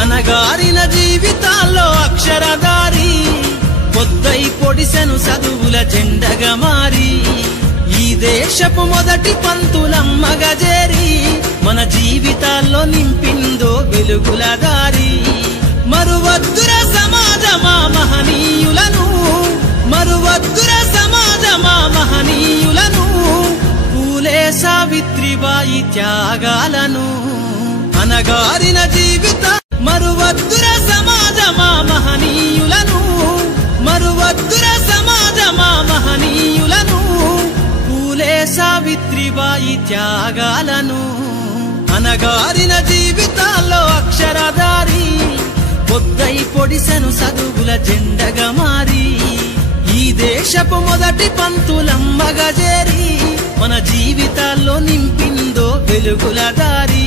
అనగారిన జీవితాల్లో అక్షరధారి పొద్దై పొడిసెను చదువుల జెండగా మారి ఈ దేశపు మొదటి పంతులమ్మగా చేరి మన జీవితాల్లో నింపిందో వెలుగుల దారి మరువద్దుర సమాజమా మహనీయులను మరువద్దుర సమాజమా మహనీయులను పూలే సావిత్రిబాయి త్యాగాలను అనగారిన జీవిత మరువద్దుర సమాజమా మహనీయులను మరువద్దుర సమాజమా మహనీయులను పూలే సావిత్రిబాయి త్యాగాలను అనగారిన జీవితాల్లో అక్షరధారి పొద్దై పొడిసెను చదువుల జెండగా మారి ఈ దేశపు మొదటి పంతులమ్మగా చేరి మన జీవితాల్లో నింపిందో వెలుగుల దారి